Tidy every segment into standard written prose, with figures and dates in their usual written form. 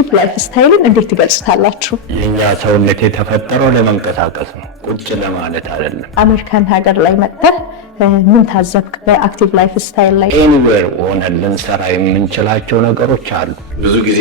አክቲቭ ላይፍ ስታይልን እንዴት ትገልጹታላችሁ? የኛ ሰውነት የተፈጠረው ለመንቀሳቀስ ነው፣ ቁጭ ለማለት አይደለም። አሜሪካን ሀገር ላይ መጥተህ ምን ታዘብክ? በአክቲቭ ላይፍ ስታይል ላይ ኤኒዌር ሆነን ልንሰራ የምንችላቸው ነገሮች አሉ። ብዙ ጊዜ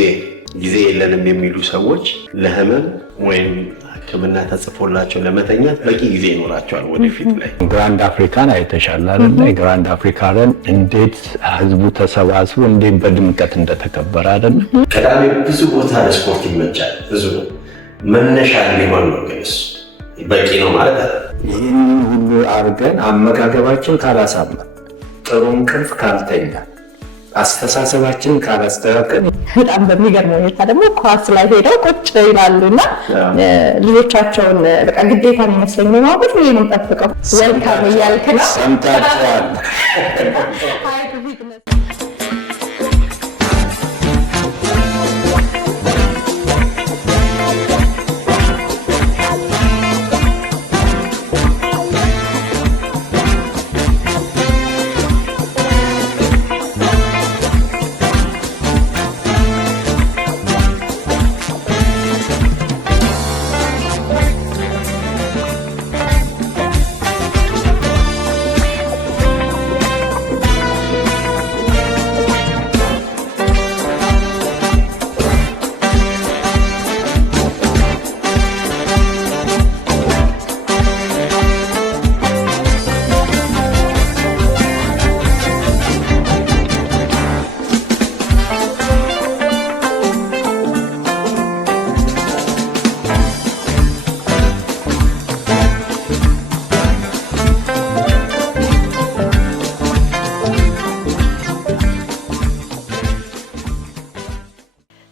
የለንም የሚሉ ሰዎች ለህመም ወይም ሕክምና ተጽፎላቸው ለመተኛት በቂ ጊዜ ይኖራቸዋል ወደፊት ላይ። ግራንድ አፍሪካን አይተሻል አይደል? ግራንድ አፍሪካን እንዴት ህዝቡ ተሰባስቦ እንዴት በድምቀት እንደተከበረ አይደል? ቅዳሜ ብዙ ቦታ ለስፖርት ይመቻል። ብዙ መነሻ ሊሆን ነው፣ ግን እሱ በቂ ነው ማለት አይደለም። ይህንን ሁሉ አድርገን አመጋገባችን ካላሳመን፣ ጥሩ እንቅልፍ ካልተኛ፣ አስተሳሰባችን ካላስተካከል በጣም በሚገርም ሁኔታ ደግሞ ኳስ ላይ ሄደው ቁጭ ይላሉና ልጆቻቸውን በቃ ግዴታ የሚመስለኝ ነው ማለት ነው የምንጠብቀው ወልካም እያልክ ነው። ሰምታችኋል።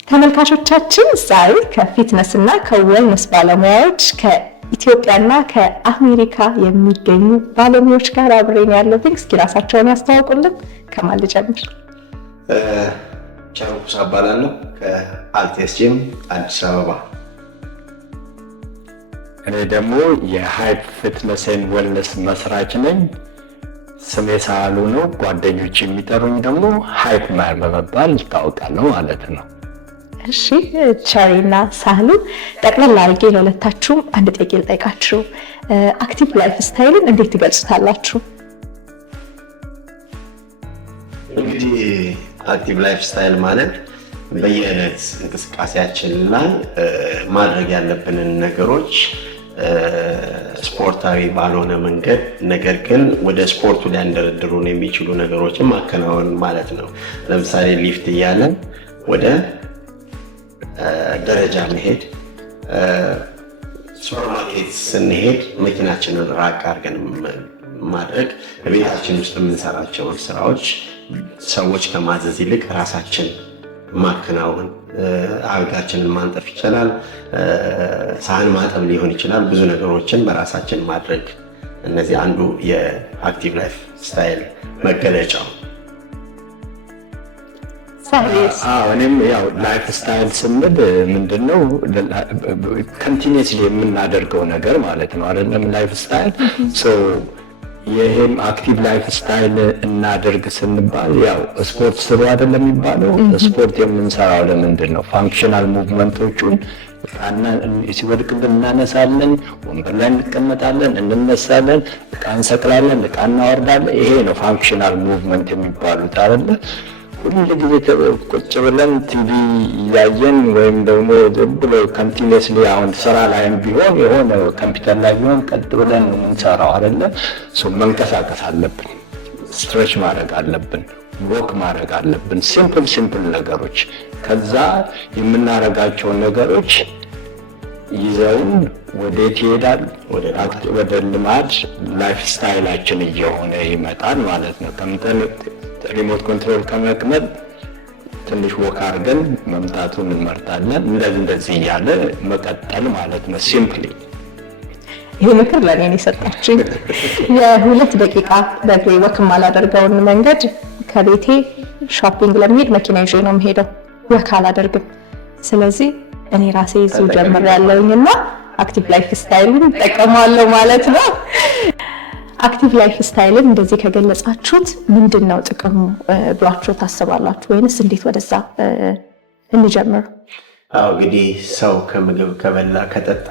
ተመልካቾቻችን ዛሬ ከፊትነስ እና ከዌልነስ ባለሙያዎች ከኢትዮጵያና ከአሜሪካ የሚገኙ ባለሙያዎች ጋር አብረን ያለብን። እስኪ ራሳቸውን ያስተዋውቁልን። ከማን ልጀምር? ቻርኩስ አባላለሁ ከአልቴስ ጂም አዲስ አበባ። እኔ ደግሞ የሃይፕ ፊትነስ ኤንድ ዌልነስ መስራች ነኝ። ስሜ ሳህሉ ነው። ጓደኞች የሚጠሩኝ ደግሞ ሃይፕ ማን በመባል ይታወቃለሁ ማለት ነው። እሺ ቸሪና ሳህሉ ጠቅላላ አድርጌ ለሁለታችሁም አንድ ጥያቄ ልጠይቃችሁ። አክቲቭ ላይፍ ስታይልን እንዴት ትገልጹታላችሁ? እንግዲህ አክቲቭ ላይፍ ስታይል ማለት በየዕለት እንቅስቃሴያችን ላይ ማድረግ ያለብንን ነገሮች ስፖርታዊ ባልሆነ መንገድ ነገር ግን ወደ ስፖርቱ ሊያንደረድሩን የሚችሉ ነገሮችን ማከናወን ማለት ነው። ለምሳሌ ሊፍት እያለን ወደ ደረጃ መሄድ፣ ሱፐርማርኬት ስንሄድ መኪናችንን ራቅ አድርገን ማድረግ፣ በቤታችን ውስጥ የምንሰራቸውን ስራዎች ሰዎች ከማዘዝ ይልቅ ራሳችን ማከናወን፣ አልጋችንን ማንጠፍ ይችላል፣ ሳህን ማጠብ ሊሆን ይችላል። ብዙ ነገሮችን በራሳችን ማድረግ፣ እነዚህ አንዱ የአክቲቭ ላይፍ ስታይል መገለጫው። እኔም ያው ላይፍ ስታይል ስንል ምንድነው ኮንቲኒየስሊ የምናደርገው ነገር ማለት ነው አይደለም? ላይፍ ስታይል ይሄም አክቲቭ ላይፍ ስታይል እናደርግ ስንባል ያው ስፖርት ስሩ አይደለም የሚባለው። ስፖርት የምንሰራው ለምንድን ነው? ፋንክሽናል ሙቭመንቶቹን ሲወድቅብን እናነሳለን፣ ወንበር ላይ እንቀመጣለን፣ እንነሳለን፣ ዕቃ እንሰቅላለን፣ ዕቃ እናወርዳለን። ይሄ ነው ፋንክሽናል ሙቭመንት የሚባሉት አይደለ? ሁሉ ጊዜ ቁጭ ብለን ቲቪ እያየን ወይም ደግሞ ዝም ብሎ ኮንቲኒየስሊ አሁን ስራ ላይም ቢሆን የሆነ ኮምፒውተር ላይ ቢሆን ቀጥ ብለን ነው የምንሰራው አይደለ? መንቀሳቀስ አለብን፣ ስትሬች ማድረግ አለብን፣ ወክ ማድረግ አለብን። ሲምፕል ነገሮች ከዛ የምናደርጋቸውን ነገሮች ይዘውን ወዴት ይሄዳል? ወደ ልማድ ላይፍ ስታይላችን እየሆነ ይመጣል ማለት ነው። ሪሞት ኮንትሮል ከመቅመጥ ትንሽ ወክ አድርገን መምጣቱን እንመርጣለን። እንደዚህ እያለ መቀጠል ማለት ነው። ሲምፕሊ ይሄ ምክር ለእኔ ነው የሰጣችኝ። የ2 ደቂቃ በእግሬ ወክ ማላደርገውን መንገድ ከቤቴ ሾፒንግ ለመሄድ መኪና ይዤ ነው የምሄደው፣ ወክ አላደርግም። ስለዚህ እኔ ራሴ እዚሁ ጀምሬያለሁኝና አክቲቭ ላይፍ ስታይልን እጠቀማለሁ ማለት ነው። አክቲቭ ላይፍ ስታይልን እንደዚህ ከገለጻችሁት ምንድነው ጥቅሙ ብላችሁ ታስባላችሁ? ወይንስ እንዴት ወደዛ እንጀምር? እንግዲህ ሰው ከምግብ ከበላ ከጠጣ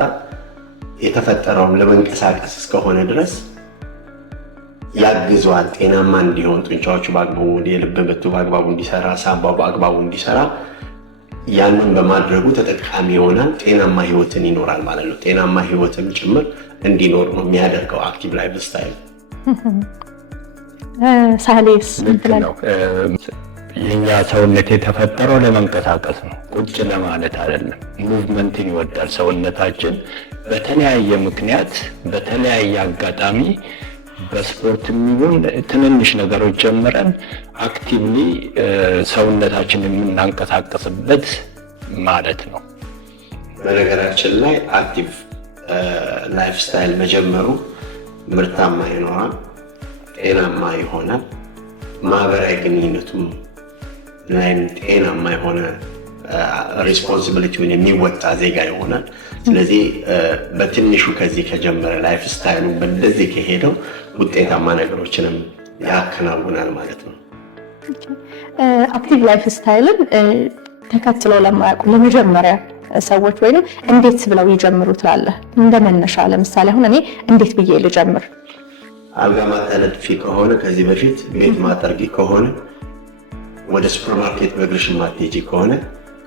የተፈጠረውም ለመንቀሳቀስ እስከሆነ ድረስ ያግዘዋል። ጤናማ እንዲሆን ጡንቻዎቹ በአግባቡ የልብ ምቱ በአግባቡ እንዲሰራ፣ ሳምባው በአግባቡ እንዲሰራ ያንን በማድረጉ ተጠቃሚ ይሆናል። ጤናማ ህይወትን ይኖራል ማለት ነው። ጤናማ ህይወትም ጭምር እንዲኖር ነው የሚያደርገው አክቲቭ ላይፍ ስታይል። ሳሌስ ነው የኛ ሰውነት የተፈጠረው ለመንቀሳቀስ ነው፣ ቁጭ ለማለት አይደለም። ሙቭመንትን ይወዳል ሰውነታችን። በተለያየ ምክንያት በተለያየ አጋጣሚ በስፖርት የሚሆን ትንንሽ ነገሮች ጀምረን አክቲቭሊ ሰውነታችን የምናንቀሳቀስበት ማለት ነው። በነገራችን ላይ አክቲቭ ላይፍ ስታይል መጀመሩ ምርታማ ይኖራል፣ ጤናማ ይሆናል፣ ማህበራዊ ግንኙነቱም ላይም ጤናማ የሆነ ሪስፖንሲቢሊቲውን የሚወጣ ዜጋ ይሆናል። ስለዚህ በትንሹ ከዚህ ከጀመረ ላይፍ ስታይሉ በእንደዚህ ከሄደው ውጤታማ ነገሮችንም ያከናውናል ማለት ነው። አክቲቭ ላይፍ ስታይልን ተከትለው ለማያውቁ ለመጀመሪያ ሰዎች ወይም እንዴት ብለው ይጀምሩ ትላለህ? እንደ መነሻ ለምሳሌ አሁን እኔ እንዴት ብዬ ልጀምር? አልጋ ማጠለጥፊ ከሆነ ከዚህ በፊት ቤት ማጠርጊ ከሆነ ወደ ሱፐርማርኬት በእግርሽ ማትሄጂ ከሆነ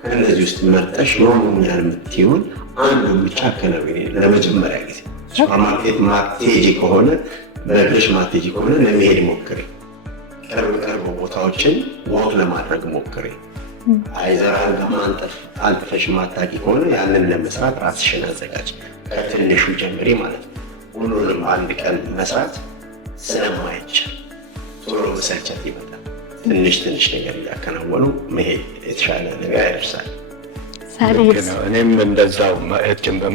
ከእነዚህ ውስጥ መርጠሽ ኖርማል የምትሆን አንዱን ብቻ አከናውኝ። ለመጀመሪያ ጊዜ ሱፐርማርኬት ማትሄጂ ከሆነ በእግርሽ ማትሄጂ ከሆነ ለመሄድ ሞክሪ። ቅርብ ቦታዎችን ወክ ለማድረግ ሞክሪ። አይዘር አልጋ ማንጠፍ አልጥፈሽ ማታቂ ከሆነ ያንን ለመስራት ራስሽን አዘጋጅ። ከትንሹ ጀምሪ ማለት ነው። ሁሉንም አንድ ቀን መስራት ስለማይቻል ቶሎ መሰልቸት ይመጣል። ትንሽ ነገር እያከናወኑ መሄድ የተሻለ ነገር ያደርሳል። እኔም እንደዛው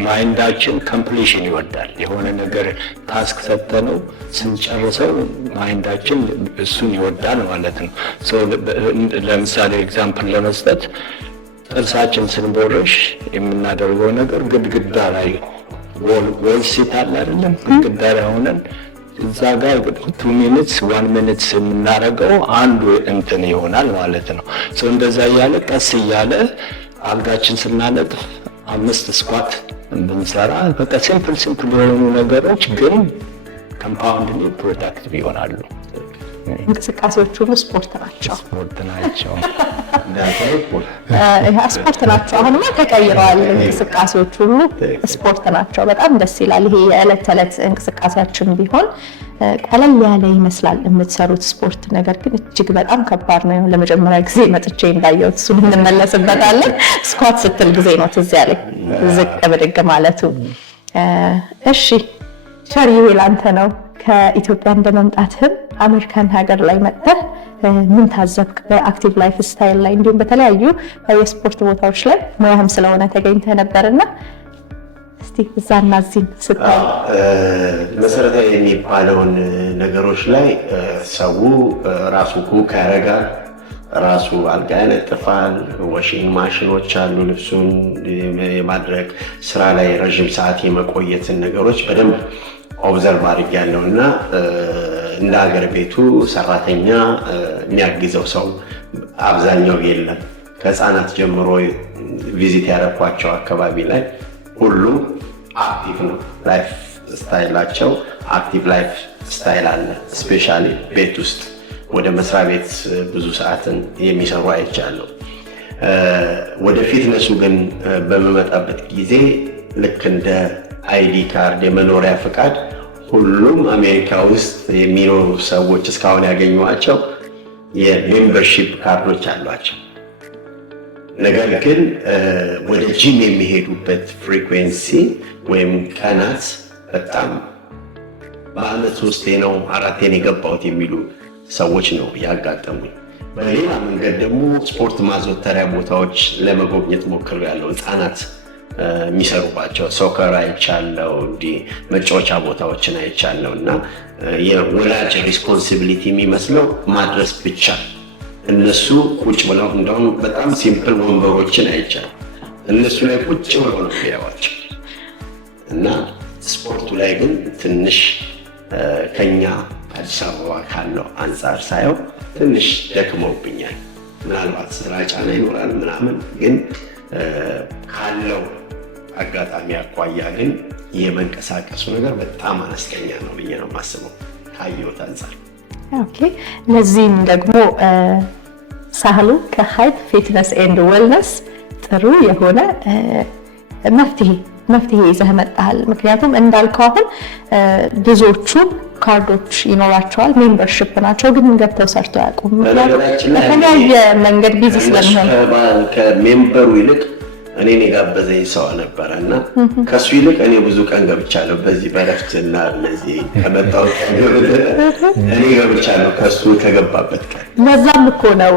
ማይንዳችን ኮምፕሊሽን ይወዳል። የሆነ ነገር ታስክ ሰጥተነው ስንጨርሰው ማይንዳችን እሱን ይወዳል ማለት ነው። ለምሳሌ ኤግዛምፕል ለመስጠት ጥርሳችን ስንቦርሽ የምናደርገው ነገር ግድግዳ ላይ ወል ሲት አለ አይደለም? ግድግዳ ላይ ሆነን እዛ ጋር 2 ሚኒትስ 1 ሚኒትስ የምናደርገው አንዱ እንትን ይሆናል ማለት ነው። እንደዛ እያለ ቀስ እያለ አልጋችን ስናነጥፍ 5 ስኳት እንድንሰራ በቃ ሲምፕል የሆኑ ነገሮች ግን ኮምፓውንድሊ ፕሮዳክቲቭ ይሆናሉ። እንቅስቃሴዎች ሁሉ ስፖርት ናቸው። ስፖርት ናቸው። ስፖርት ናቸው። አሁንማ ተቀይረዋል። እንቅስቃሴዎች ሁሉ ስፖርት ናቸው። በጣም ደስ ይላል። ይሄ የዕለት ተዕለት እንቅስቃሴያችን ቢሆን ቀለል ያለ ይመስላል የምትሰሩት ስፖርት፣ ነገር ግን እጅግ በጣም ከባድ ነው። ለመጀመሪያ ጊዜ መጥቼ እንዳየሁት እሱን እንመለስበታለን። ስኳት ስትል ጊዜ ነው ትዝ ያለኝ ዝቅ ብድግ ማለቱ። እሺ ቸርዬ ላንተ ነው። ከኢትዮጵያ እንደመምጣትህም አሜሪካን ሀገር ላይ መጥተህ ምን ታዘብክ? በአክቲቭ ላይፍ ስታይል ላይ እንዲሁም በተለያዩ የስፖርት ቦታዎች ላይ ሙያህም ስለሆነ ተገኝተህ ነበርና እስቲ እዛና እዚህን ስታይ መሰረታዊ የሚባለውን ነገሮች ላይ ሰው ራሱ ኩክ ያደርጋል፣ ራሱ አልጋ ያነጥፋል፣ ዋሽንግ ማሽኖች አሉ፣ ልብሱን የማድረግ ስራ ላይ ረዥም ሰዓት የመቆየትን ነገሮች በደንብ ኦብዘርቭ አድርጌያለሁ እና እንደ ሀገር ቤቱ ሰራተኛ የሚያግዘው ሰው አብዛኛው የለም። ከህፃናት ጀምሮ ቪዚት ያደረኳቸው አካባቢ ላይ ሁሉም አክቲቭ ነው። ላይፍ ስታይላቸው አክቲቭ ላይፍ ስታይል አለ። ስፔሻሊ ቤት ውስጥ ወደ መስሪያ ቤት ብዙ ሰዓትን የሚሰሩ አይቻለሁ። ወደ ፊትነሱ ግን በምመጣበት ጊዜ ልክ እንደ አይዲ ካርድ የመኖሪያ ፍቃድ ሁሉም አሜሪካ ውስጥ የሚኖሩ ሰዎች እስካሁን ያገኟቸው የሜምበርሺፕ ካርዶች አሏቸው። ነገር ግን ወደ ጂም የሚሄዱበት ፍሪኩዌንሲ ወይም ቀናት በጣም በአመት 3 ነው 4 የገባሁት የሚሉ ሰዎች ነው ያጋጠሙኝ። በሌላ መንገድ ደግሞ ስፖርት ማዘውተሪያ ቦታዎች ለመጎብኘት ሞክሬያለሁ። ህፃናት የሚሰሩባቸው ሶከር አይቻለው፣ እንዲህ መጫወቻ ቦታዎችን አይቻለው እና የወላጅ ሪስፖንሲቢሊቲ የሚመስለው ማድረስ ብቻ። እነሱ ቁጭ ብለው እንደውም በጣም ሲምፕል ወንበሮችን አይቻል እነሱ ላይ ቁጭ ብለው ነው የሚያዋቸው እና ስፖርቱ ላይ ግን ትንሽ ከኛ አዲስ አበባ ካለው አንጻር ሳየው ትንሽ ደክመውብኛል። ምናልባት ስራ ጫና ይኖራል ምናምን ግን አጋጣሚ አኳያ ግን የመንቀሳቀሱ ነገር በጣም አነስተኛ ነው ብዬ ነው የማስበው ካየሁት አንጻር። ኦኬ ለዚህም ደግሞ ሳህሉ ከሃይፕ ፊትነስ ኤንድ ዌልነስ ጥሩ የሆነ መፍትሄ ይዘህ መጣሃል። ምክንያቱም እንዳልከው አሁን ብዙዎቹ ካርዶች ይኖራቸዋል፣ ሜምበርሺፕ ናቸው፣ ግን ገብተው ሰርተው አያውቁም። በተለያየ መንገድ ቢዚ ስለሚሆን ከሜምበሩ ይልቅ እኔን የጋበዘኝ ሰው ነበረ እና ከሱ ይልቅ እኔ ብዙ ቀን ገብቻለሁ። በዚህ በረፍትና እነዚህ ከመጣው እኔ ገብቻለሁ ከሱ ከገባበት ቀን። ለዛም እኮ ነው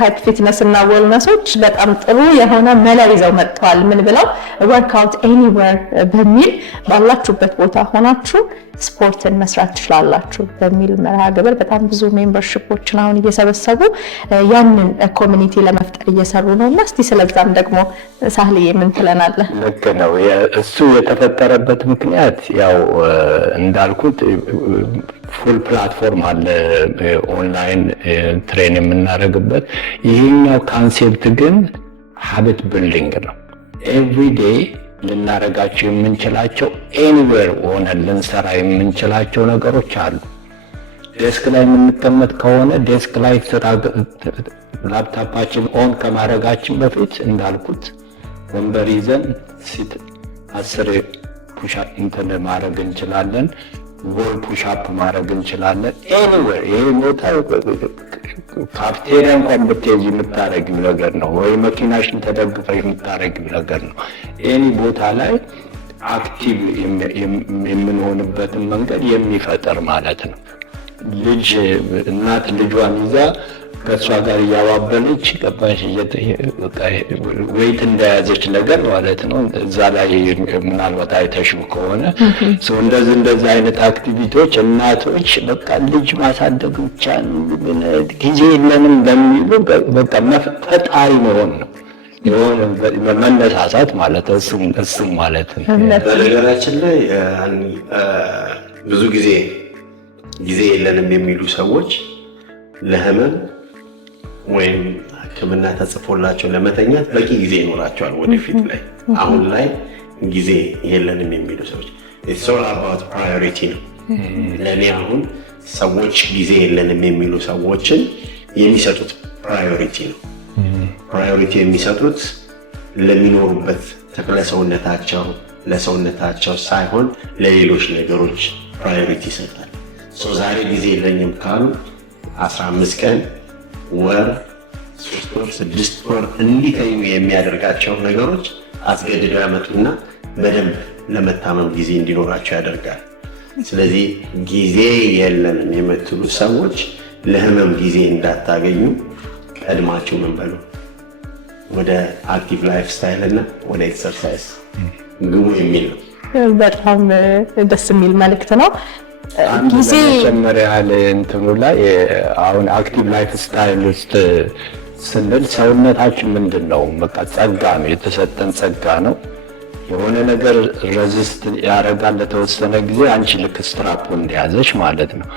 ሃይፕ ፊትነስ እና ዌልነሶች በጣም ጥሩ የሆነ መላ ይዘው መጥተዋል። ምን ብለው ወርክአውት ኤኒዌር በሚል ባላችሁበት ቦታ ሆናችሁ ስፖርትን መስራት ትችላላችሁ በሚል መርሃ ግብር በጣም ብዙ ሜምበርሺፖችን አሁን እየሰበሰቡ ያንን ኮሚኒቲ ለመፍጠር እየሰሩ ነው እና እስቲ ስለዛም ደግሞ ሳህልዬ ምን ትለናለህ? ልክ ነው። እሱ የተፈጠረበት ምክንያት ያው እንዳልኩት ፉል ፕላትፎርም አለ ኦንላይን ትሬን የምናደርግበት። ይሄኛው ካንሴፕት ግን ሀቢት ቢልዲንግ ነው። ኤቭሪዴይ ልናደርጋቸው የምንችላቸው ኤኒዌር ሆነን ልንሰራ የምንችላቸው ነገሮች አሉ። ዴስክ ላይ የምንቀመጥ ከሆነ ዴስክ ላይ ስራ ላፕታፓችን ኦን ከማድረጋችን በፊት እንዳልኩት ወንበር ይዘን ሲት 10 ፑሽአፕ እንትን ማድረግ እንችላለን። ወል ፑሽአፕ ማድረግ እንችላለን። ኤኒዌር ይሄ ቦታ ካፍቴሪያ እንኳን ብትሄጂ የምታረጊው ነገር ነው፣ ወይ መኪናሽን ተደግፈሽ የምታረጊው ነገር ነው። ኤኒ ቦታ ላይ አክቲቭ የምንሆንበትን መንገድ የሚፈጠር ማለት ነው። ልጅ እናት ልጇን ይዛ ከእሷ ጋር እያባበለች ገባሽ ወይት እንደያዘች ነገር ማለት ነው። እዛ ላይ ምናልባት አይተሽው ከሆነ እንደዚህ አይነት አክቲቪቲዎች እናቶች በቃ ልጅ ማሳደግ ብቻ ጊዜ የለንም በሚሉ በቃ ፈጣሪ መሆን ነው የሆነ መነሳሳት ማለት እሱም ማለት ነው። በነገራችን ላይ ብዙ ጊዜ የለንም የሚሉ ሰዎች ለህመም ወይም ሕክምና ተጽፎላቸው ለመተኛት በቂ ጊዜ ይኖራቸዋል ወደፊት ላይ። አሁን ላይ ጊዜ የለንም የሚሉ ሰዎች it's all about priority ነው። ለኔ አሁን ሰዎች ጊዜ የለንም የሚሉ ሰዎችን የሚሰጡት ፕራዮሪቲ ነው። ፕራዮሪቲ የሚሰጡት ለሚኖሩበት ተክለ ሰውነታቸው ለሰውነታቸው ሳይሆን ለሌሎች ነገሮች ፕራዮሪቲ ይሰጣል። ዛሬ ጊዜ የለኝም ካሉ 15 ቀን ወር 3 ወር 6 ወር እንዲተኙ የሚያደርጋቸው ነገሮች አስገድደው ያመጡና በደንብ ለመታመም ጊዜ እንዲኖራቸው ያደርጋል። ስለዚህ ጊዜ የለንም የምትሉ ሰዎች ለህመም ጊዜ እንዳታገኙ ቀድማችሁ ምን በሉ ወደ አክቲቭ ላይፍ ስታይል እና ወደ ኤክሰርሳይዝ ግቡ የሚል ነው። በጣም ደስ የሚል መልእክት ነው። ጊዜ መጀመሪያ እንትኑ ላይ አሁን አክቲቭ ላይፍ ስታይል ውስጥ ስንል ሰውነታችን ምንድነው? በቃ ጸጋ ነው፣ የተሰጠን ጸጋ ነው። የሆነ ነገር ሬዚስት ያደርጋል ለተወሰነ ጊዜ፣ አንቺ ልክ ስትራፖ እንደያዘሽ ማለት ነው።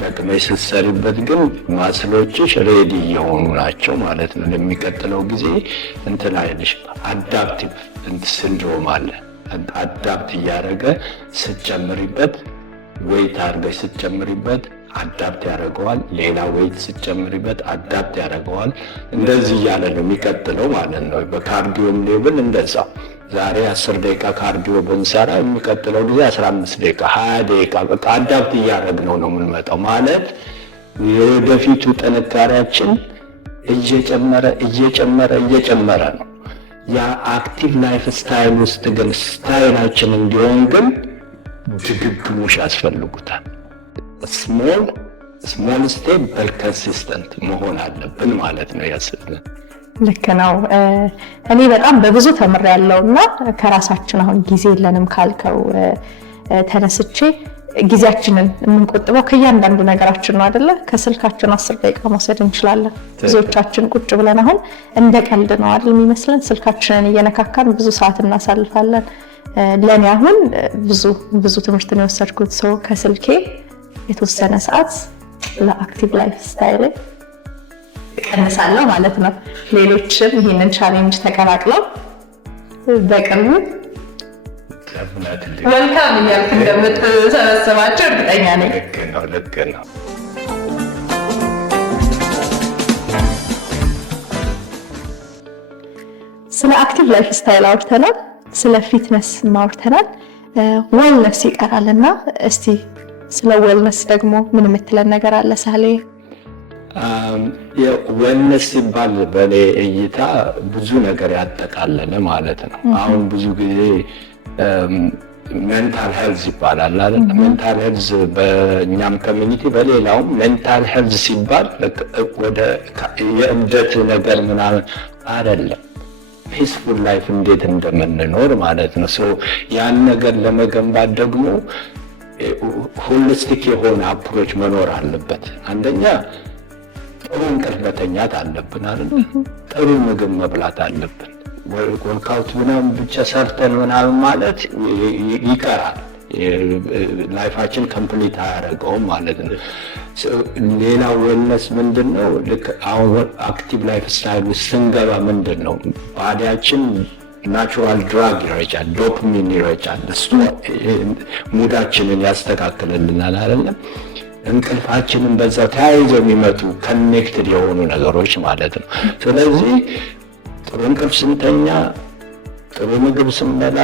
ደግመሽ ስትሰሪበት ግን ማስሎችሽ ሬዲ የሆኑ ናቸው ማለት ነው። ለሚቀጥለው ጊዜ እንትን አይልሽ። አዳፕቲቭ ሲንድሮም አለ። አዳፕት እያደረገ ስትጨምሪበት ዌይት አድርገሽ ስትጨምሪበት አዳፕት ያደርገዋል። ሌላ ዌይት ስትጨምሪበት አዳፕት ያደርገዋል። እንደዚህ እያለ ነው የሚቀጥለው ማለት ነው። በካርዲዮም ሌብል እንደዛ ዛሬ 10 ደቂቃ ካርዲዮ ብንሰራ የሚቀጥለው ጊዜ 15 ደቂቃ 20 ደቂቃ በቃ አዳፕት እያደረግነው ነው የምንመጣው ማለት የወደፊቱ ጥንካሬያችን እየጨመረ ነው። ያ አክቲቭ ላይፍ ስታይል ውስጥ ግን ስታይላችን እንዲሆን ግን ድግግሞሽ ያስፈልጉታል። ስሞል ስቴፕ በርካንሲስተንት መሆን አለብን ማለት ነው። ያስፈልጋል። ልክ ነው። እኔ በጣም በብዙ ተምሬያለሁ እና ከራሳችን አሁን ጊዜ የለንም ካልከው ተነስቼ ጊዜያችንን የምንቆጥበው ከእያንዳንዱ ነገራችን ነው አይደለ? ከስልካችን 10 ደቂቃ መውሰድ እንችላለን። ብዙዎቻችን ቁጭ ብለን አሁን እንደ ቀልድ ነው አይደል የሚመስለን፣ ስልካችንን እየነካካን ብዙ ሰዓት እናሳልፋለን። ለኔ አሁን ብዙ ትምህርት ነው የወሰድኩት። ሰው ከስልኬ የተወሰነ ሰዓት ለአክቲቭ ላይፍ ስታይል ቀንሳለሁ ማለት ነው። ሌሎችም ይህንን ቻሌንጅ ተቀላቅለው በቅርቡ ወልካም እያልክ እንደምትሰበስባቸው እርግጠኛ ነኝ። ልክ ነው። ስለ አክቲቭ ላይፍ ስታይል አውርተናል፣ ስለ ፊትነስ አውርተናል። ዌልነስ ይቀራልና እስቲ ስለ ዌልነስ ደግሞ ምን የምትለን ነገር አለ ሳሌ? ዌልነስ ሲባል በእኔ እይታ ብዙ ነገር ያጠቃለለ ማለት ነው። አሁን ብዙ ጊዜ ሜንታል ሄልዝ ይባላል አይደል? ሜንታል ሄልዝ በእኛም ኮሚኒቲ በሌላውም ሜንታል ሄልዝ ሲባል ወደ የእብደት ነገር ምናምን አይደለም። ፒስፉል ላይፍ እንዴት እንደምንኖር ማለት ነው። ያን ነገር ለመገንባት ደግሞ ሆሊስቲክ የሆነ አፕሮች መኖር አለበት። አንደኛ ጥሩ እንቅልፍ መተኛት አለብን አይደል? ጥሩ ምግብ መብላት አለብን። ወርክአውት ምናምን ብቻ ሰርተን ምናምን ማለት ይቀራል። ላይፋችን ኮምፕሊት አያደርገውም ማለት ነው። ሌላ ዌልነስ ምንድን ነው? ልክ አሁን አክቲቭ ላይፍ ስታይል ውስጥ ስንገባ ምንድን ነው ባዲያችን ናቹራል ድራግ ይረጫል፣ ዶፓሚን ይረጫል። እሱ ሙዳችንን ያስተካክልልናል አይደለም? እንቅልፋችንን በዛው ተያይዘው የሚመጡ ኮኔክትድ የሆኑ ነገሮች ማለት ነው። ስለዚህ ጥሩ እንቅልፍ ስንተኛ፣ ጥሩ ምግብ ስንበላ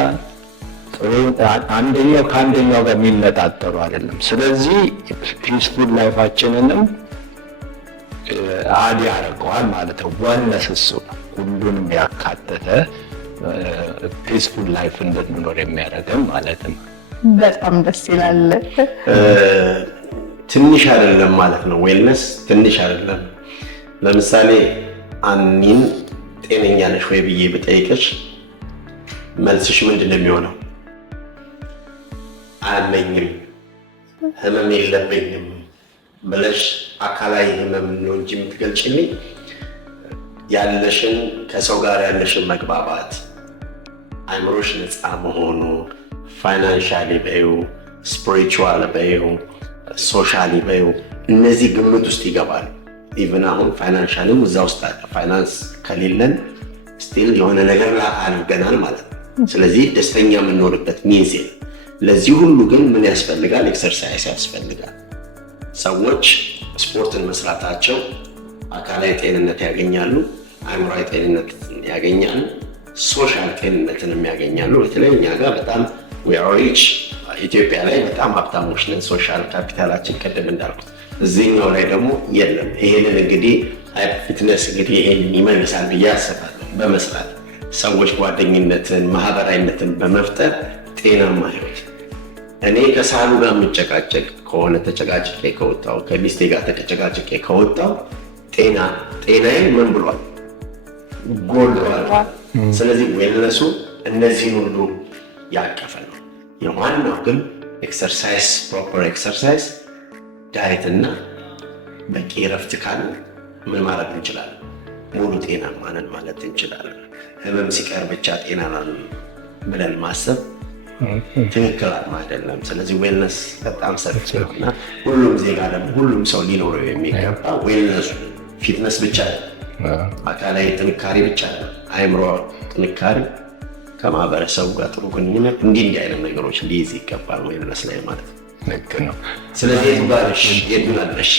አንደኛው ከአንደኛው ጋር የሚነጣጠሩ አይደለም። ስለዚህ ፒስፉል ላይፋችንንም አድ ያደርገዋል ማለት ነው። ዌልነስ እሱ ነው፣ ሁሉንም ያካተተ ፒስፉል ላይፍ እንድንኖር የሚያደርገን ማለት ነው። በጣም ደስ ይላል። ትንሽ አይደለም ማለት ነው። ዌልነስ ትንሽ አይደለም። ለምሳሌ አኒን ጤነኛ ነሽ ወይ ብዬ ብጠይቅሽ መልስሽ ምንድን ነው የሚሆነው? አለኝም፣ ህመም የለብኝም ብለሽ አካላዊ ህመም ነው እንጂ የምትገልጭልኝ ያለሽን ከሰው ጋር ያለሽን መግባባት፣ አይምሮሽ ነፃ መሆኑ፣ ፋይናንሻሊ በዩ፣ ስፒሪቹዋል በዩ፣ ሶሻሊ በዩ እነዚህ ግምት ውስጥ ይገባሉ። ኢቭን አሁን ፋይናንሻሊም እዛ ውስጥ አለ። ፋይናንስ ከሌለን ስቲል የሆነ ነገር አድርገናል ማለት ነው። ስለዚህ ደስተኛ የምንኖርበት ሚንስ ነው። ለዚህ ሁሉ ግን ምን ያስፈልጋል? ኤክሰርሳይዝ ያስፈልጋል። ሰዎች ስፖርትን መስራታቸው አካላዊ ጤንነት ያገኛሉ፣ አእምሯዊ ጤንነት ያገኛሉ፣ ሶሻል ጤንነትንም ያገኛሉ። በተለይ እኛ ጋር በጣም ሪች ኢትዮጵያ ላይ በጣም ሀብታሞች ነን። ሶሻል ካፒታላችን ቅድም እንዳልኩት እዚህኛው ላይ ደግሞ የለም። ይሄንን እንግዲህ ፊትነስ እንግዲህ ይሄንን ይመልሳል ብዬ አስባለሁ። በመስራት ሰዎች ጓደኝነትን፣ ማህበራዊነትን በመፍጠር ጤናማ ህይወት። እኔ ከሳሉ ጋር የምጨቃጨቅ ከሆነ ተጨቃጭቄ ከወጣው፣ ከሚስቴ ጋር ተጨቃጭቄ ከወጣው ጤናዬ ምን ብሏል? ጎልቷል። ስለዚህ ዌልነሱ እነዚህን ሁሉ ያቀፈ ነው። የዋናው ግን ኤክሰርሳይዝ፣ ፕሮፐር ኤክሰርሳይዝ፣ ዳይት እና በቂ እረፍት ካለ ምን ማድረግ እንችላለን? ሙሉ ጤናማ ነን ማለት እንችላለን። ህመም ሲቀር ብቻ ጤና ነን ብለን ማሰብ ትክክል አይደለም። ስለዚህ ዌልነስ በጣም ሰፊ ነው እና ሁሉም ዜጋ ደግሞ ሁሉም ሰው ሊኖረው የሚገባ ዌልነሱ ፊትነስ ብቻ አካላዊ ጥንካሬ ብቻ አእምሮ ጥንካሬ ከማህበረሰቡ ጋር ጥሩ ግንኙነት እንዲህ አይነት ነገሮች ሊይዝ ይገባል ዌልነስ ላይ ማለት ነው። ልክ ነው። ስለዚህ የቱ ነሽ?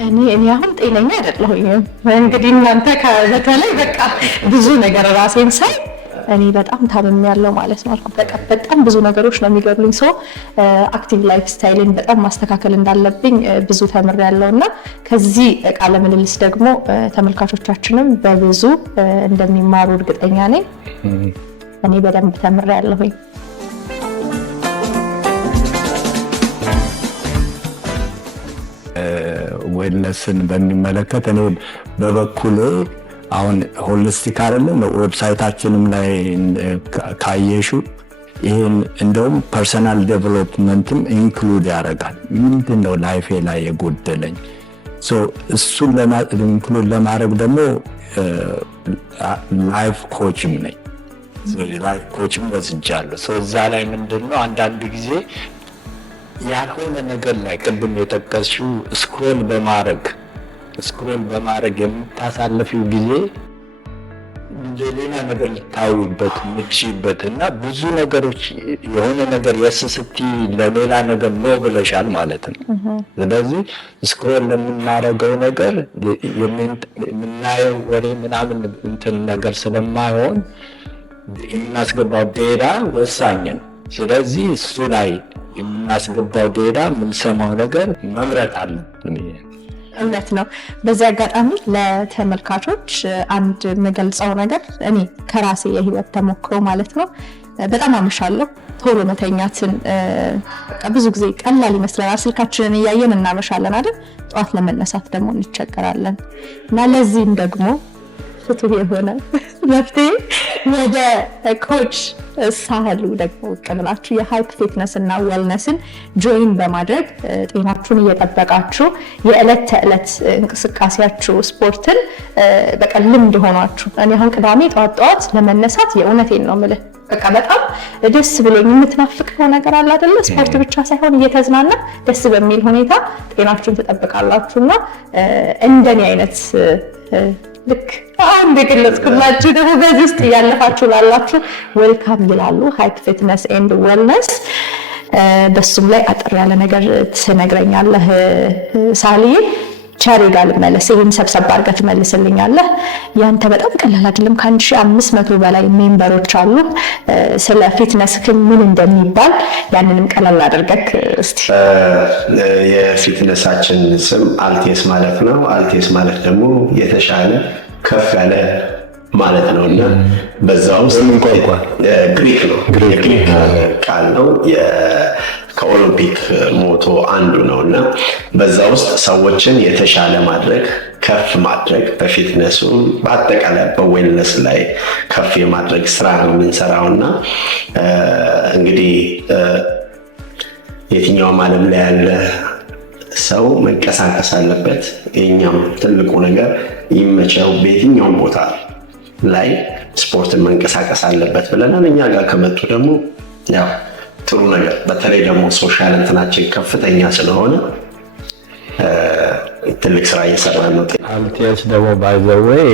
እኔ አሁን ጤነኛ አይደለሁኝም። እንግዲህ እናንተ በተለይ በቃ ብዙ ነገር ራሴን ሳይ እኔ በጣም ታምሜያለሁ ማለት ነው። በቃ በጣም ብዙ ነገሮች ነው የሚገርሉኝ። ሰው አክቲቭ ላይፍ ስታይልን በጣም ማስተካከል እንዳለብኝ ብዙ ተምሬያለሁ እና ከዚህ ቃለ ምልልስ ደግሞ ተመልካቾቻችንም በብዙ እንደሚማሩ እርግጠኛ ነኝ። እኔ በደንብ ተምሬያለሁኝ። ዌልነስን በሚመለከት እኔ በበኩል አሁን ሆሊስቲክ አይደለም ዌብሳይታችንም ላይ ካየሹ ይሄን እንደውም ፐርሰናል ዴቨሎፕመንትም ኢንክሉድ ያደርጋል። ምንድነው ላይፌ ላይ የጎደለኝ እሱን ኢንክሉድ ለማድረግ ደግሞ ላይፍ ኮችም ነኝ። ላይፍ ኮችም ወስጃለሁ። እዛ ላይ ምንድነው አንዳንድ ጊዜ ያልሆነ ነገር ላይ ቅድም የጠቀስሽው ስክሮል በማድረግ የምታሳልፊው ጊዜ ሌላ ነገር ልታዩበት የምትችይበት እና ብዙ ነገሮች የሆነ ነገር የስስቲ ለሌላ ነገር ነው ብለሻል ማለት ነው። ስለዚህ ስክሮል ለምናደርገው ነገር የምናየው ወሬ ምናምን እንትን ነገር ስለማይሆን የምናስገባው ዴታ ወሳኝ ነው። ስለዚህ እሱ ላይ የምናስገባው ዴታ የምንሰማው ነገር መምረጥ አለ። እውነት ነው። በዚህ አጋጣሚ ለተመልካቾች አንድ የምገልጸው ነገር እኔ ከራሴ የህይወት ተሞክሮ ማለት ነው በጣም አመሻለሁ። ቶሎ መተኛትን ብዙ ጊዜ ቀላል ይመስለናል። ስልካችንን እያየን እናመሻለን አይደል? ጠዋት ለመነሳት ደግሞ እንቸገራለን እና ለዚህም ደግሞ ፍቱህ የሆነ መፍትሄ ወደ ኮች ሳህሉ ደግሞ ብላችሁ የሃይፕ ፊትነስ እና ዌልነስን ጆይን በማድረግ ጤናችሁን እየጠበቃችሁ የዕለት ተዕለት እንቅስቃሴያችሁ ስፖርትን በቃ ልምድ ሆኗችሁ እኔ አሁን ቅዳሜ ጠዋት ለመነሳት የእውነቴን ነው የምልህ በቃ በጣም ደስ ብሎኝ የምትናፍቀው ነገር አለ አይደለ? ስፖርት ብቻ ሳይሆን እየተዝናና ደስ በሚል ሁኔታ ጤናችሁን ትጠብቃላችሁና እንደኔ አይነት ልክ አሁን በግለጽኩላችሁ ደግሞ በዚህ ውስጥ እያለፋችሁ ላላችሁ ዌልካም ይላሉ ሃይፕ ፊትነስ ኤንድ ዌልነስ። በሱም ላይ አጥር ያለ ነገር ትነግረኛለህ ሳልዬ። ቻሪ ጋር ልመለስ። ይሄን ሰብሰብ አድርገህ ትመልስልኛለህ። ያንተ በጣም ቀላል አይደለም። ከ1500 በላይ ሜምበሮች አሉ። ስለ ፊትነስ ምን እንደሚባል ያንንም ቀላል አድርገህ እስቲ። የፊትነሳችን ስም አልቴስ ማለት ነው። አልቴስ ማለት ደግሞ የተሻለ ከፍ ያለ ማለት ነው እና በዛ ውስጥ ግሪክ ነው፣ ግሪክ ቃል ነው። ከኦሎምፒክ ሞቶ አንዱ ነው እና በዛ ውስጥ ሰዎችን የተሻለ ማድረግ ከፍ ማድረግ በፊትነሱ በአጠቃላይ በዌልነስ ላይ ከፍ የማድረግ ስራ ነው የምንሰራው እና እንግዲህ የትኛውም ዓለም ላይ ያለ ሰው መንቀሳቀስ አለበት። የኛም ትልቁ ነገር ይመቸው በየትኛውም ቦታ ላይ ስፖርትን መንቀሳቀስ አለበት ብለናል። እኛ ጋር ከመጡ ደግሞ ያው ጥሩ ነገር በተለይ ደግሞ ሶሻል እንትናችን ከፍተኛ ስለሆነ ትልቅ ስራ እየሰራ ነው። አልቴስ ደግሞ ባይ ዘ ዌይ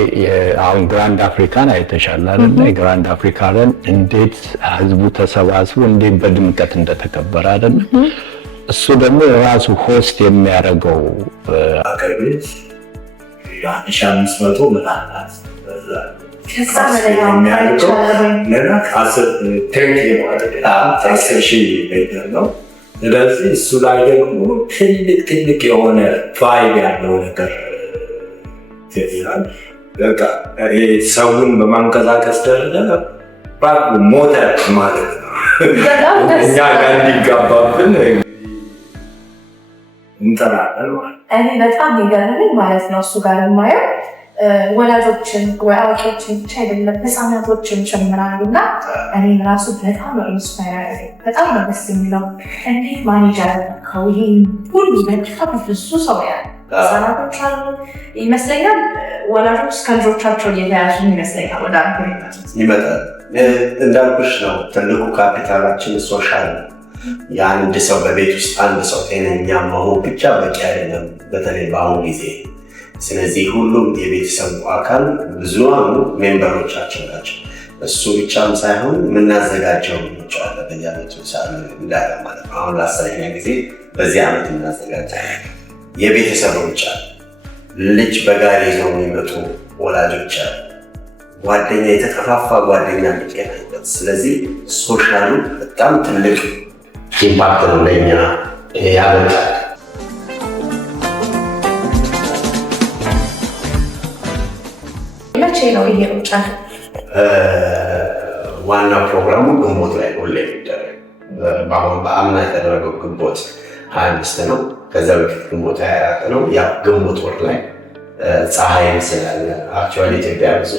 አሁን ግራንድ አፍሪካን አይተሻል አይደል? ግራንድ አፍሪካን እንዴት ህዝቡ ተሰባስቦ እንዴት በድምቀት እንደተከበረ አይደል? እሱ ደግሞ የራሱ ሆስት የሚያደርገው አገርቤት 1500 ምናልባት ከዛ በላይ የሚያደርገው እና 10,000 ሜትር ነው። ስለዚህ እሱ ላይ ደግሞ ትልቅ የሆነ ቫይብ ያለው ነገር ይላል። በቃ ሰውን በማንቀሳቀስ ደረጃ ሞተር ማለት ነው። እኛ ጋር እንዲጋባብን እንጠራለን ማለት ነው። እኔ በጣም ይገርመኝ ማለት ነው እሱ ጋር የማየው ወላጆችን ወይ አዋቂዎችን ብቻ አይደለም ህፃናቶችን ጨምራሉ እና እኔም ራሱ በጣም ነው ኢንስፓየር በጣም ነው ደስ የሚለው። እንዴት ማኔጅ ያደረግከው ይህን ሁሉ በጣም ብዙ ሰው ያለ ህፃናቶች አሉ ይመስለኛል። ወላጆች ከልጆቻቸው እየተያዙ ይመስለኛል ወደ አንተ ይመጣል። እንዳልኩሽ ነው ትልቁ ካፒታላችን ሶሻል ነው። የአንድ ሰው በቤት ውስጥ አንድ ሰው ጤነኛ መሆን ብቻ በቂ አይደለም፣ በተለይ በአሁኑ ጊዜ። ስለዚህ ሁሉም የቤተሰቡ አካል ብዙሃኑ ሜምበሮቻችን ናቸው። እሱ ብቻም ሳይሆን የምናዘጋጀው ይቻላል በየዓመቱ እንዳለ ማለት ነው። አሁን ለ10ኛ ጊዜ በዚህ ዓመት የምናዘጋጀው የቤተሰቡ ብቻ ልጅ በጋሪ ይዘው የሚመጡ ወላጆች አሉ። ጓደኛ የተጠፋፋ ጓደኛ የሚገናኝበት። ስለዚህ ሶሻሉ በጣም ትልቅ ኢምፓክት ነው ለእኛ ያመጣል። መቼ ነው ይሄ ሩጫ? ዋና ፕሮግራሙ ግንቦት ላይ ሁሌ የሚደረግ በአምና የተደረገው ግንቦት 25 ነው። ከዛ በፊት ግንቦት 24 ነው። ያ ግንቦት ወር ላይ ፀሐይም ስላለ አክቹዋሊ ኢትዮጵያ ብዙ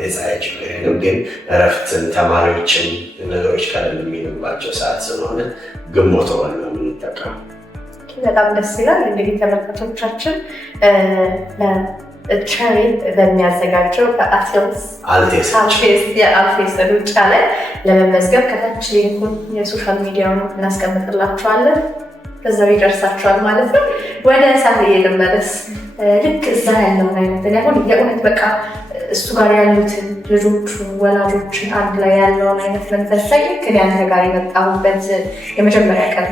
የፀሐይ ችግር የለም፣ ግን እረፍትን ተማሪዎችን ነገሮች ካለ የሚሉባቸው ሰዓት ስለሆነ ግንቦት ወር ነው የምንጠቀመው። በጣም ደስ ይላል። እንግዲህ ተመልካቾቻችን ቻሪ በሚያዘጋጀው አልቴስ ሩጫ ላይ ለመመዝገብ ከታች ሊንኩን የሶሻል ሚዲያውን እናስቀምጥላችኋለን። ከዛው ይደርሳችኋል ማለት ነው። ወደ ሳህዬ ልመለስ። ልክ እዛ ያለውን አይነት አሁን የእውነት በቃ እሱ ጋር ያሉትን ልጆቹ ወላጆችን አንድ ላይ ያለውን አይነት መንፈስ ሳይ ልክ አንተ ጋር የመጣሁበት የመጀመሪያ ቀን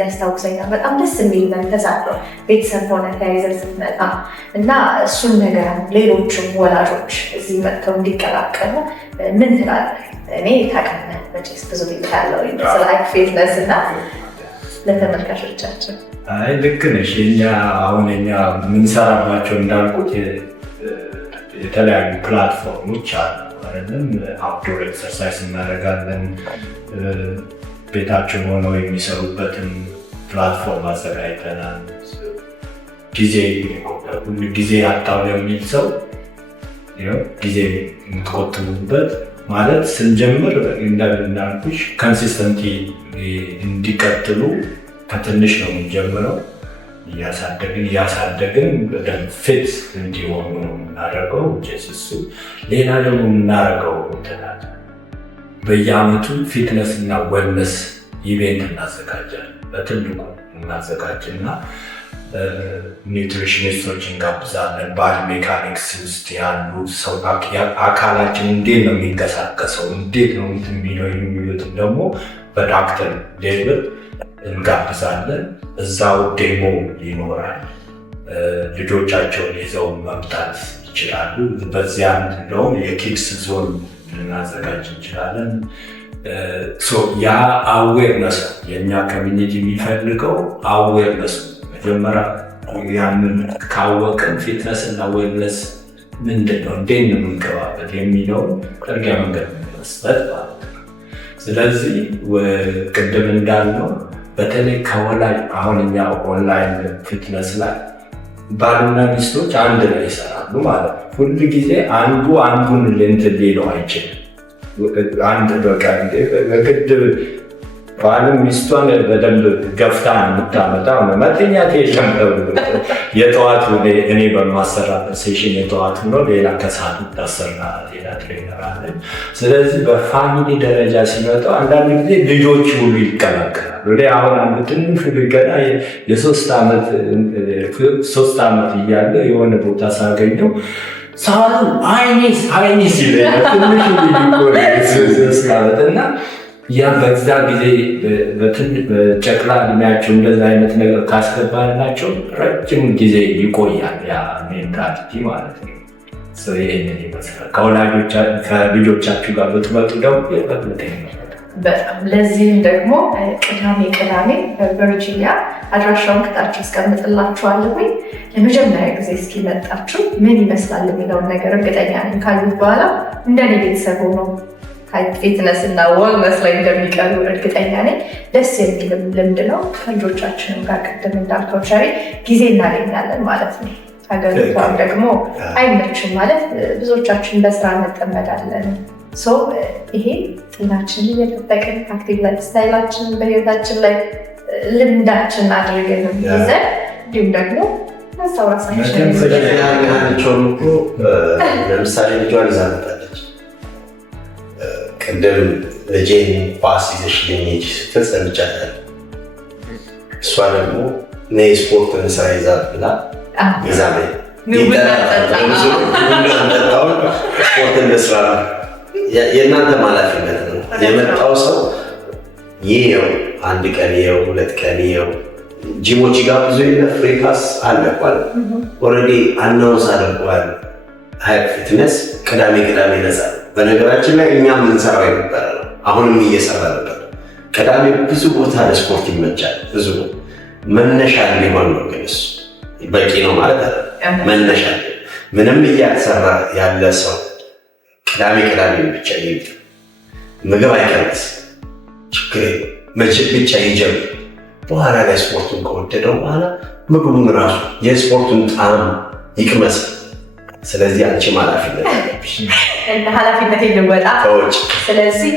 ያስታውሰኛል። በጣም ደስ የሚል መንፈስ አለው ቤተሰብ ሆነ ተያይዘን ስትመጣ እና እሱን ነገር ሌሎችም ወላጆች እዚህ መጥተው እንዲቀላቀሉ ምን ትላለህ? እኔ ታውቃለህ መቼስ ብዙ ቤት ያለው ስለ ፊትነስ እና ለተመልካቾቻችን ልክ ነሽ። አሁን እኛ የምንሰራባቸው እንዳልኩት የተለያዩ ፕላትፎርሞች አሉ አይደለም። አውትዶር ኤክሰርሳይዝ እናደርጋለን። ቤታችን ሆነው የሚሰሩበትን ፕላትፎርም አዘጋጅተናል። ጊዜ አጣው የሚል ሰው ጊዜ የምትቆጥቡበት ማለት ስንጀምር እንዳልኩሽ ኮንሲስተንት እንዲቀጥሉ ከትንሽ ነው የምንጀምረው። እያሳደግን በደንብ ፊት እንዲሆኑ ነው የምናደርገው። እሱ ሌላ ደግሞ የምናደርገው ትናል በየአመቱ ፊትነስ እና ዌልነስ ኢቬንት እናዘጋጃለን። በትልቁ እናዘጋጅና ኒውትሪሽኒስቶች እንጋብዛለን። ባዲ ሜካኒክስ ውስጥ ያሉ ሰው አካላችን እንዴት ነው የሚንቀሳቀሰው፣ እንዴት ነው የሚለው የሚሉትን ደግሞ በዶክተር ሌቭል እንጋብዛለን። እዛው ዴሞ ይኖራል። ልጆቻቸውን ይዘው መምጣት ይችላሉ። በዚያ እንደውም የኪድስ ዞን ልናዘጋጅ እንችላለን። ያ አዌርነስ የእኛ ኮሚኒቲ የሚፈልገው አዌርነስ መጀመሪያ ያንን ካወቅን ፊትነስ እና ዌልነስ ምንድን ነው እንዴት ነው የምንገባበት የሚለውን ጠርጊያ መንገድ መስጠት ማለት ነው። ስለዚህ ቅድም እንዳልነው በተለይ ከወላጅ አሁን እኛ ኦንላይን ፊትነስ ላይ ባልና ሚስቶች አንድ ላይ ይሰራሉ ማለት ነው። ሁሉ ጊዜ አንዱ አንዱን እንትን ሊለው አይችልም። አንድ በቃ በግድ ባልም ሚስቷን በደንብ ገፍታ የምታመጣ መተኛት የለም ተብሎ የጠዋቱ እኔ በማሰራበት ሴሽን የጠዋቱ ነው። ሌላ ከሰዓት ታሰራ ሌላ ትሬነር አለ። ስለዚህ በፋሚሊ ደረጃ ሲመጣው አንዳንድ ጊዜ ልጆች ሁሉ ይቀላቀላሉ። አሁን አንድ ትንሹ ገና የ3 ዓመት እያለ የሆነ ቦታ ሳገኘው ሳሉ አይኒስ ይለኛል። ትንሹ ልጅ ማለት እና ያ በዛ ጊዜ በጨቅላ እድሜያቸው እንደዚህ አይነት ነገር ካስገባላቸው ረጅም ጊዜ ይቆያል ያ ሜንታሊቲ ማለት ነው። ይህንን ይመስላል። ከልጆቻችሁ ጋር ብትመጡ ደግሞ በጣም ለዚህም ደግሞ ቅዳሜ በቨርጂኒያ አድራሻውን ከታች አስቀምጥላችኋለሁ። ለመጀመሪያ ጊዜ እስኪመጣችሁ ምን ይመስላል የሚለውን ነገር እርግጠኛ ነኝ ካሉት በኋላ እንደኔ ቤተሰብ ሆኖ ፊትነስ እና ዌልነስ ላይ እንደሚቀሩ እርግጠኛ ነኝ። ደስ የሚልም ልምድ ነው። ከልጆቻችንም ጋር ቅድም እንዳልከው ቻሪ ጊዜ እናገኛለን ማለት ነው። ሀገሪቷም ደግሞ አይመችም ማለት ብዙዎቻችን በስራ እንጠመዳለን። ይሄ ጤናችንን እየጠበቅን አክቲቭ ላይፍ ስታይላችንን በህይወታችን ላይ ልምዳችን አድርገን ይዘን እንዲሁም ደግሞ ሰው ራሳችን ለምሳሌ ልጇን ይዛ መጣለች። ቅድም ልጄን ኳስ ይዘሽልኝ ሂጂ ስትል ሰምቻለሁ። እሷ ደግሞ እኔ ስፖርት እንስራ ይዛ ብላ ይዛ ስፖርት እንስራ የእናንተ ኃላፊነት ነው። የመጣው ሰው ይኸው አንድ ቀን ይኸው 2 ቀን ይኸው ጂሞች ጋር ብዙ ፍሪ ክላስ አለቋል። ኦልሬዲ አናውንስ አድርጓል። ሀይር ፊትነስ ቅዳሜ ነፃ። በነገራችን ላይ እኛም የምንሰራው የነበረ ነው። አሁንም እየሰራ ነበር። ቅዳሜ ብዙ ቦታ ለስፖርት ይመቻል። ብዙ መነሻ ሊሆን ነው። ግን እሱ በቂ ነው ማለት መነሻ ምንም እያሰራ ያለ ሰው ቅዳሜ ብቻ ይምጥ፣ ምግብ አይቀንስ፣ ችግር ብቻ ይጀምር። በኋላ ላይ ስፖርቱን ከወደደው በኋላ ምግቡን ራሱ የስፖርቱን ጣዕም ይቅመስ። ስለዚህ አንቺም ኃላፊነት አለብሽ እና ኃላፊነት ልወጣ። ስለዚህ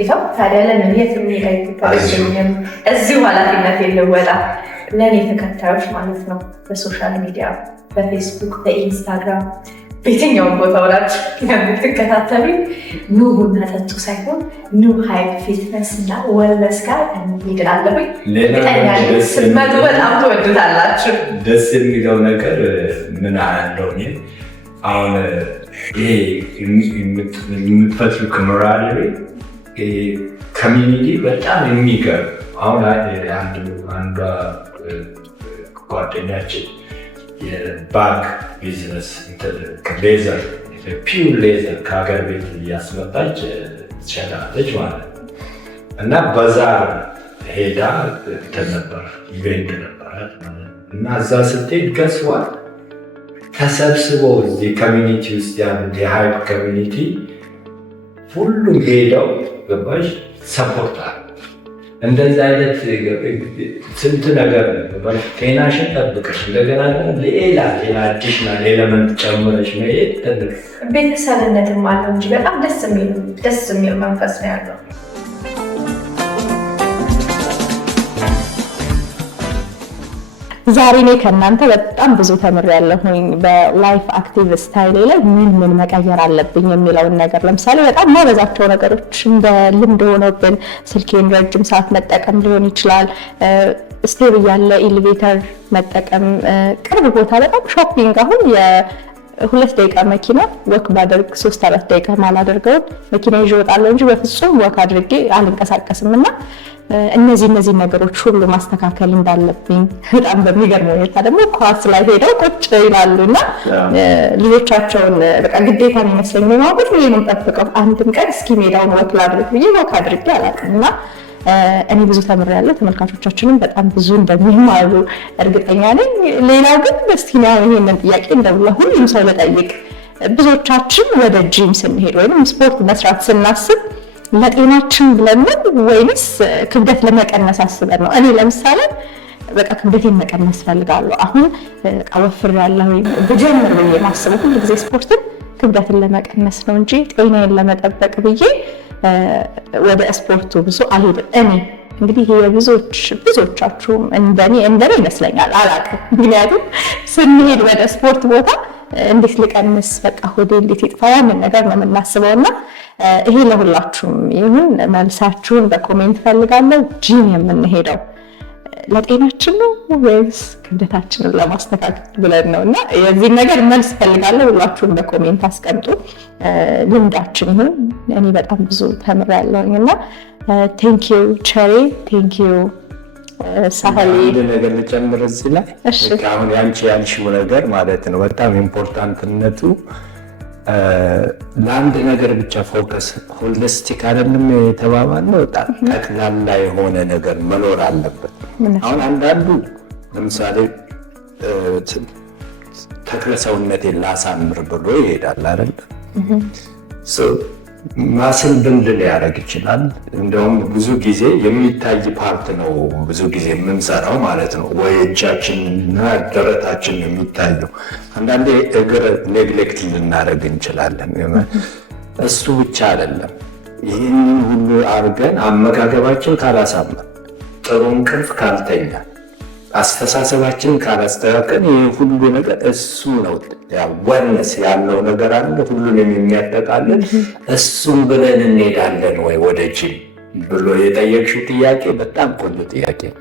ይኸው ታዲያ ለምን የትም ሄዳይም እዚሁ ኃላፊነት ልወጣ። ለእኔ ተከታዮች ማለት ነው በሶሻል ሚዲያ በፌስቡክ፣ በኢንስታግራም በየትኛውም ቦታ ሆናችሁ የምትከታተሉ ኑ ቡና ጠጡ ሳይሆን ኑ ሃይፕ ፊትነስ እና ዌልነስ ጋር እንሄዳለን። ስትመጡ በጣም ትወዱታላችሁ። ደስ የሚለው ነገር ምን አለው አሁን ይሄ የምትፈጥሩ ክምራሌ ኮሚኒቲ በጣም የሚገርም አሁን አንዷ ጓደኛችን የባግ ቢዝነስ ሌዘር ፒውር ሌዘር ከሀገር ቤት እያስመጣች ትሸጣለች ማለት ነው። እና በዛር ሄዳ ነበር ኢቨንት ነበራት እና እዛ ስትሄድ ገስዋል ተሰብስበው እዚህ ኮሚኒቲ ውስጥ ያሉት የሃይፕ ኮሚኒቲ ሁሉም ሄደው ገባሽ ሰፖርታል። እንደዚህ አይነት ስንት ነገር ነው። ጤናሽን ጠብቀሽ እንደገና ሌላ አዲሽናል ኤሌመንት ጨምረሽ መሄድ ትልቅ ቤተሰብነትም አለው እንጂ በጣም ደስ የሚል መንፈስ ነው ያለው። ዛሬ እኔ ከእናንተ በጣም ብዙ ተምሬያለሁኝ። በላይፍ አክቲቭ ስታይል ላይ ምን መቀየር አለብኝ የሚለውን ነገር ለምሳሌ በጣም ማበዛቸው ነገሮች እንደ ልምድ ሆኖብን ስልኬን ረጅም ሰዓት መጠቀም ሊሆን ይችላል። ስቴብ እያለ ኤሌቬተር መጠቀም፣ ቅርብ ቦታ በጣም ሾፒንግ አሁን የ2 ደቂቃ መኪና ወክ ባደርግ 3-4 ደቂቃ ማላደርገውን መኪና ይዤ እወጣለሁ እንጂ በፍጹም ወክ አድርጌ አልንቀሳቀስም እና እነዚህ ነገሮች ሁሉ ማስተካከል እንዳለብኝ በጣም በሚገርም ሁኔታ ደግሞ ኳስ ላይ ሄደው ቁጭ ይላሉና ልጆቻቸውን በቃ ግዴታ የሚመስለኝ ነው ማለት ነው። ይሄንን ጠብቀው አንድም ቀን እስኪ ሜዳውን ወክ ላድርግ ብዬ ወክ አድርጌ አላውቅምና እኔ ብዙ ተምሬያለሁ። ተመልካቾቻችንም በጣም ብዙ እንደሚማሩ እርግጠኛ ነኝ። ሌላው ግን እስቲ ነው ይሄንን ጥያቄ እንደውላ ሁሉም ሰው ልጠይቅ። ብዙዎቻችን ወደ ጂም ስንሄድ ወይም ስፖርት መስራት ስናስብ ለጤናችን ብለን ወይስ ክብደት ለመቀነስ አስበን ነው? እኔ ለምሳሌ በቃ ክብደቴን መቀነስ ፈልጋለሁ አሁን ወፍሬያለሁ ብጀምር ብዬ ማስበው ሁሉ ጊዜ ስፖርትን ክብደትን ለመቀነስ ነው እንጂ ጤናዬን ለመጠበቅ ብዬ ወደ ስፖርቱ ብዙ አልሄድም። እኔ እንግዲህ ብዙዎቻችሁም እንደኔ ይመስለኛል አላውቅም። ምክንያቱም ስንሄድ ወደ ስፖርት ቦታ እንዴት ልቀንስ በቃ ሆዴ እንዴት ይጥፋ ያንን ነገር ነው የምናስበውና ይሄ ለሁላችሁም ይሁን መልሳችሁን በኮሜንት ፈልጋለሁ። ጂም የምንሄደው ለጤናችን ነው ወይስ ክብደታችንን ለማስተካከል ብለን ነው? እና የዚህ ነገር መልስ ፈልጋለሁ። ሁላችሁም በኮሜንት አስቀምጡ። ልምዳችን ይሁን። እኔ በጣም ብዙ ተምሬያለሁኝ እና ቴንክ ዩ ቸሬ፣ ቴንክ ዩ ሳህሌ። አንድ ነገር ልጨምር እዚህ ላይ አሁን ያንቺ ያልሽው ነገር ማለት ነው በጣም ኢምፖርታንትነቱ ለአንድ ነገር ብቻ ፎከስ ሆሊስቲክ አይደለም የተባባለው ጠቅላላ የሆነ ነገር መኖር አለበት። አሁን አንዳንዱ ለምሳሌ ተክለ ሰውነቴን ላሳምር ብሎ ይሄዳል አይደል? ማስል ብንድ ሊያደርግ ይችላል። እንደውም ብዙ ጊዜ የሚታይ ፓርት ነው ብዙ ጊዜ የምንሰራው ማለት ነው ወይ እጃችንና ደረታችን የሚታየው። አንዳንዴ እግር ኔግሌክት ልናደርግ እንችላለን። እሱ ብቻ አይደለም። ይህን ሁሉ አድርገን አመጋገባችን ካላሳመን፣ ጥሩ እንቅልፍ ካልተኛ፣ አስተሳሰባችን ካላስተካከል ይህ ሁሉ ነገር እሱ ነው ወነስ ያለው ነገር አለ ሁሉንም የሚያጠቃልል እሱም ብለን እንሄዳለን ወይ ወደ ጂም ብሎ የጠየቅሽው ጥያቄ በጣም ቆንጆ ጥያቄ ነው።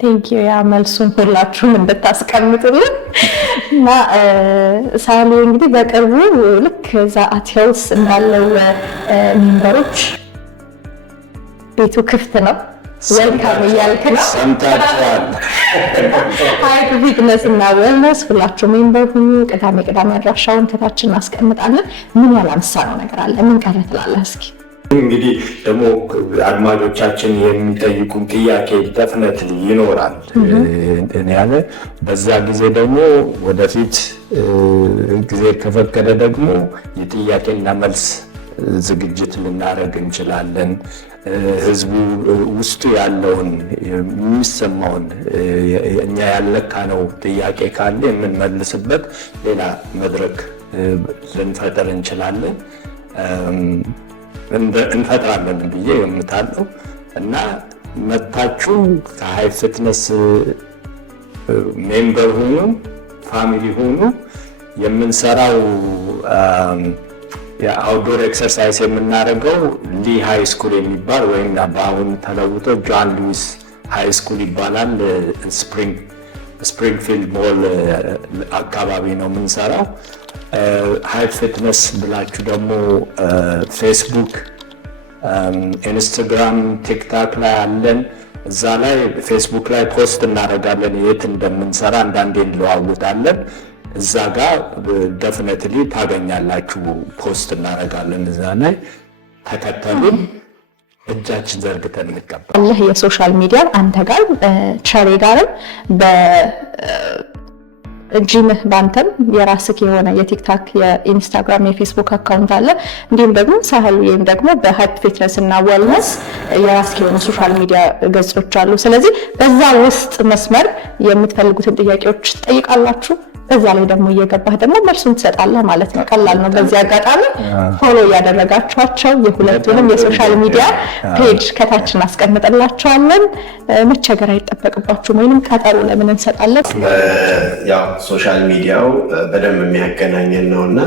ቴንክ ዩ። ያ መልሱን ሁላችሁም እንድታስቀምጡልን እና ሳሊ እንግዲህ በቅርቡ ልክ ዛት ሄልስ እንዳለው ሜምበሮች ቤቱ ክፍት ነው ወልካም እያልክ ነው። ሰምታችኋል። ሃይፕ ፊትነስ እና ዌልነስ ሁላችሁ ሜምበር ሁኑ። ቅዳሜ አድራሻውን ከታች እናስቀምጣለን። ምን ያላነሳነው ነገር አለ? ምን ቀረ ትላለህ? እስኪ እንግዲህ ደግሞ አድማጮቻችን የሚጠይቁን ጥያቄ ደፍነትሊ ይኖራል ያለ በዛ ጊዜ ደግሞ ወደፊት ጊዜ ከፈቀደ ደግሞ የጥያቄና መልስ ዝግጅት ልናደርግ እንችላለን። ህዝቡ ውስጡ ያለውን የሚሰማውን እኛ ያለካነው ጥያቄ ካለ የምንመልስበት ሌላ መድረክ ልንፈጥር እንችላለን እንፈጥራለን ብዬ እምታለሁ እና መታችሁ ከሃይፕ ፊትነስ ሜምበር ሆኑ፣ ፋሚሊ ሆኑ። የምንሰራው የአውትዶር ኤክሰርሳይዝ የምናደርገው ሊ ሃይ ስኩል የሚባል ወይም በአሁን ተለውጦ ጆን ሉዊስ ሃይ ስኩል ይባላል። ስፕሪንግፊልድ ሞል አካባቢ ነው የምንሰራው። ሃይ ፊትነስ ብላችሁ ደግሞ ፌስቡክ፣ ኢንስታግራም፣ ቲክታክ ላይ አለን። እዛ ላይ ፌስቡክ ላይ ፖስት እናደርጋለን የት እንደምንሰራ፣ አንዳንዴ እንለዋውጣለን። እዛ ጋር ደፍነትሊ ታገኛላችሁ። ፖስት እናደርጋለን እዛ ላይ ተከተሉን። እጃችን ዘርግተን እንቀበል። የሶሻል ሚዲያ አንተ ጋር ቸሬ ጋርም በጂምህ ባንተም የራስህ የሆነ የቲክታክ፣ የኢንስታግራም፣ የፌስቡክ አካውንት አለ። እንዲሁም ደግሞ ሳህል ወይም ደግሞ በሃይፕ ፊትነስ እና ዌልነስ የራስህ የሆነ ሶሻል ሚዲያ ገጾች አሉ። ስለዚህ በዛ ውስጥ መስመር የምትፈልጉትን ጥያቄዎች ትጠይቃላችሁ። በዛ ላይ ደግሞ እየገባህ ደግሞ መልሱን ትሰጣለህ ማለት ነው። ቀላል ነው። በዚህ አጋጣሚ ፎሎ ያደረጋችኋቸው የሁለቱንም የሶሻል ሚዲያ ፔጅ ከታች እናስቀምጥላችኋለን። መቸገር አይጠበቅባችሁም። ወይንም ቀጠሮ ለምን እንሰጣለን? ያው ሶሻል ሚዲያው በደንብ የሚያገናኘን ነውና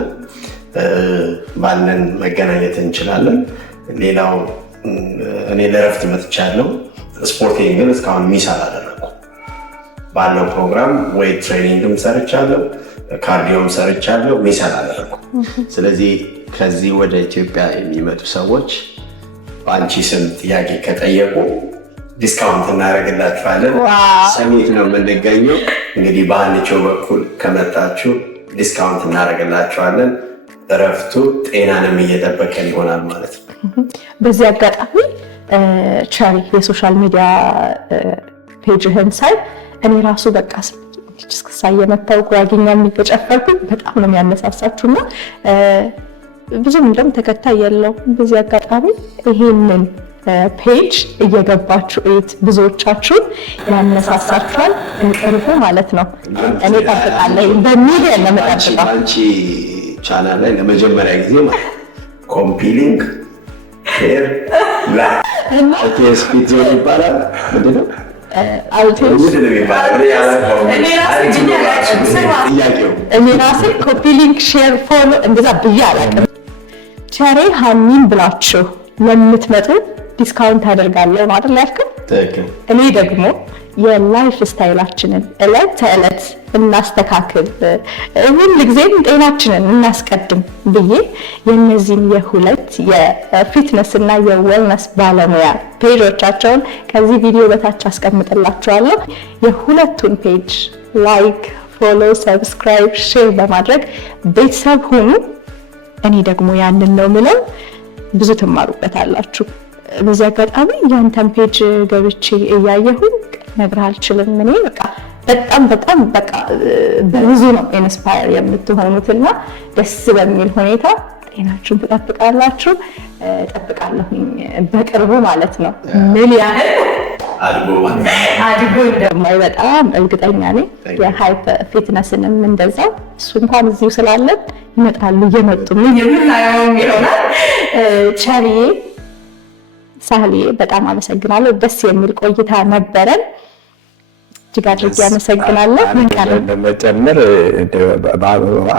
ባለን መገናኘት እንችላለን። ሌላው እኔ ለረፍት መጥቻለሁ። ስፖርቴን ግን እስካሁን ሚስ አላደረኩም። ባለው ፕሮግራም ዌይት ትሬኒንግም ሰርቻለሁ፣ ካርዲዮም ሰርቻለሁ፣ ሚስ አላደረኩም። ስለዚህ ከዚህ ወደ ኢትዮጵያ የሚመጡ ሰዎች በአንቺ ስም ጥያቄ ከጠየቁ ዲስካውንት እናደርግላችኋለን። ሰሚት ነው የምንገኘው። እንግዲህ በአንቺው በኩል ከመጣችሁ ዲስካውንት እናደርግላችኋለን። እረፍቱ ጤናንም እየጠበቀን ይሆናል ማለት ነው። በዚህ አጋጣሚ ቸሪ የሶሻል ሚዲያ ፔጅህን ሳይ እኔ ራሱ በቃ እስክሳ የመታው ጉራጌኛ የሚጨፈርኩኝ በጣም ነው የሚያነሳሳችሁና ብዙም እንደውም ተከታይ የለው። በዚህ አጋጣሚ ይሄንን ፔጅ እየገባችሁ እዩት። ብዙዎቻችሁን ያነሳሳችኋል። እንቅርቡ ማለት ነው። እኔ ጠብቃለሁ፣ በሚሊዮን ነው የምጠብቀው። አንቺ ቻናል ላይ ለመጀመሪያ ጊዜ ማለት ኮምፒሊንግ ሼር ላይ ስፒድ ዞን ይባላል። ምንድን ነው እኔ ራሴ ኮፒ ሊንክ ሼር ፎሎ እንደዛ ብዬ አላውቅም። ቸሬ ሀኒን ብላችሁ ለምትመጡ ዲስካውንት አደርጋለሁ ማለት ያልከው። እኔ ደግሞ የላይፍ ስታይላችንን እለት ተዕለት እናስተካክል፣ ሁል ጊዜም ጤናችንን እናስቀድም ብዬ የነዚህን የሁለት የፊትነስ እና የዌልነስ ባለሙያ ፔጆቻቸውን ከዚህ ቪዲዮ በታች አስቀምጥላችኋለሁ። የሁለቱን ፔጅ ላይክ፣ ፎሎ፣ ሰብስክራይብ፣ ሼር በማድረግ ቤተሰብ ሁኑ። እኔ ደግሞ ያንን ነው ምለው፣ ብዙ ትማሩበታላችሁ። በዚህ አጋጣሚ ያንተን ፔጅ ገብቼ እያየሁኝ ነግረህ አልችልም። እኔ በጣም በብዙ ነው ኢንስፓየር የምትሆኑትና ደስ በሚል ሁኔታ ጤናችሁን ትጠብቃላችሁ። ጠብቃለሁኝ በቅርቡ ማለት ነው። ምን ያህል አድጎ እንደማይ በጣም እርግጠኛ ነኝ። የሃይፕ ፊትነስንም እንደዛው እሱ እንኳን እዚሁ ስላለን ይመጣሉ፣ እየመጡ የምናየው ይሆናል። ቸሪዬ፣ ሳህልዬ በጣም አመሰግናለሁ። ደስ የሚል ቆይታ ነበረን። እጅግ አድርጌ አመሰግናለሁ። ምን ቃል ለመጨመር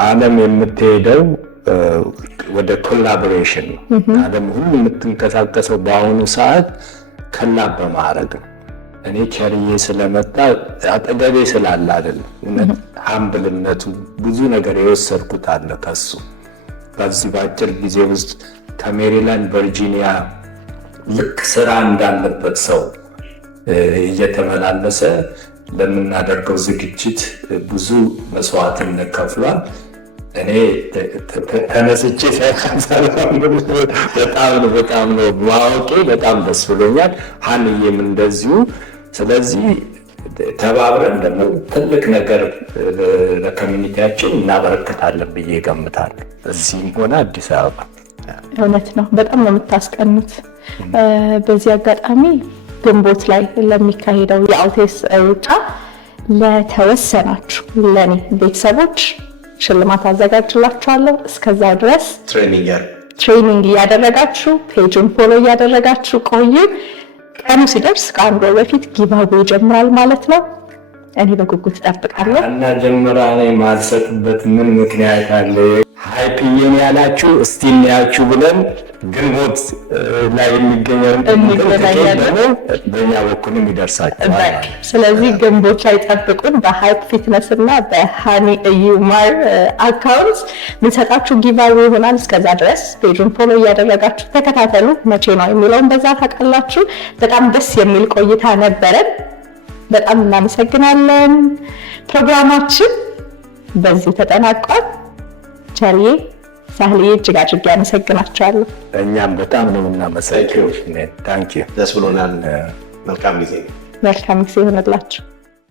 ዓለም የምትሄደው ወደ ኮላቦሬሽን ነው። ዓለም ሁሉ የምትንቀሳቀሰው በአሁኑ ሰዓት ኮላብ በማድረግ ነው። እኔ ቸርዬ ስለመጣ አጠገቤ ስላለ አይደለም። እውነት ሀምብልነቱ ብዙ ነገር የወሰድኩት አለ ከሱ። በዚህ በአጭር ጊዜ ውስጥ ከሜሪላንድ ቨርጂኒያ ልክ ስራ እንዳለበት ሰው እየተመላለሰ ለምናደርገው ዝግጅት ብዙ መስዋዕትነት ከፍሏል። እኔ ተነስቼ በጣም ነው ማወቄ በጣም ደስ ብሎኛል። ሀንዬም እንደዚሁ። ስለዚህ ተባብረን ደግሞ ትልቅ ነገር ለኮሚኒቲያችን እናበረክታለን ብዬ እገምታለሁ። እዚህም ሆነ አዲስ አበባ። እውነት ነው። በጣም ነው የምታስቀኑት። በዚህ አጋጣሚ ግንቦት ላይ ለሚካሄደው የአውቴስ ሩጫ ለተወሰናችሁ ለኔ ቤተሰቦች ሽልማት አዘጋጅላችኋለሁ። እስከዛ ድረስ ትሬኒንግ እያደረጋችሁ ፔጁን ፎሎ እያደረጋችሁ ቆዩ። ቀኑ ሲደርስ ከአንድ ወር በፊት ጊቫዌ ይጀምራል ማለት ነው። እኔ በጉጉት እጠብቃለሁ። እና ጀምራ ላይ ማልሰጥበት ምን ምክንያት አለ? ሃይፕዬን ያላችሁ እስቲ እናያችሁ ብለን ግንቦት ላይ የሚገኘውን ደግሞ በእኛ በኩልም ይደርሳችኋል። ስለዚህ ግንቦት ላይ ጠብቁን። በሃይፕ ፊትነስ እና በሃኒ እዩማር አካውንት የምንሰጣችሁ ጊቫዌ ይሆናል። እስከዛ ድረስ ፔጁን ፎሎ እያደረጋችሁ ተከታተሉ። መቼ ነው የሚለውን በዛ ታውቃላችሁ። በጣም ደስ የሚል ቆይታ ነበረን። በጣም እናመሰግናለን። ፕሮግራማችን በዚህ ተጠናቋል። ቸርዬ፣ ሳህልዬ እጅግ አድርጌ አመሰግናቸዋለሁ። እኛም በጣም ነው የምናመሰግነው። ታንኪዩ። ደስ ብሎናል። መልካም ጊዜ ይሆንላችሁ።